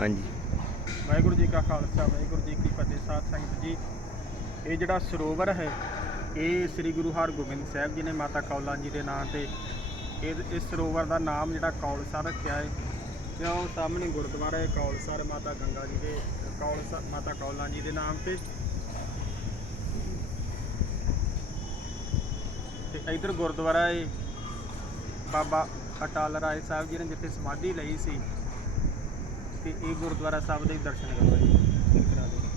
ਹਾਂਜੀ। ਵਾਹਿਗੁਰੂ ਜੀ ਕਾ ਖਾਲਸਾ, ਵਾਹਿਗੁਰੂ ਜੀ ਕੀ ਫਤਿਹ, ਸਾਧ ਸੰਗਤ ਜੀ। ਇਹ ਜਿਹੜਾ ਸਰੋਵਰ ਹੈ, ਇਹ ਸ੍ਰੀ ਗੁਰੂ ਹਰਗੋਬਿੰਦ ਸਾਹਿਬ ਜੀ ਨੇ ਮਾਤਾ ਕੌਲਾਂ ਜੀ ਦੇ ਨਾਂ ਤੇ ਇਹ, ਇਸ ਸਰੋਵਰ ਦਾ ਨਾਮ ਜਿਹੜਾ ਕੌਲਸਾ ਰੱਖਿਆ ਹੈ। ਤੇ ਉਹ ਸਾਹਮਣੇ ਗੁਰਦੁਆਰਾ ਹੈ, ਕੌਲਸਾ ਮਾਤਾ ਗੰਗਾ ਜੀ ਦੇ ਕੌਲਸਰ ਮਾਤਾ ਕੌਲਾਂ ਜੀ ਦੇ ਨਾਮ ਤੇ। ਤੇ ਇਧਰ ਗੁਰਦੁਆਰਾ ਹੈ, ਬਾਬਾ ਅਟਲ ਰਾਏ ਸਾਹਿਬ ਜੀ ਨੇ ਜਿੱਥੇ ਸਮਾਧੀ ਲਈ ਸੀ। ਅਤੇ ਇਹ ਗੁਰਦੁਆਰਾ ਸਾਹਿਬ ਦੇ ਦਰਸ਼ਨ ਕਰਵਾਏ ਕਰਾ ਦੇ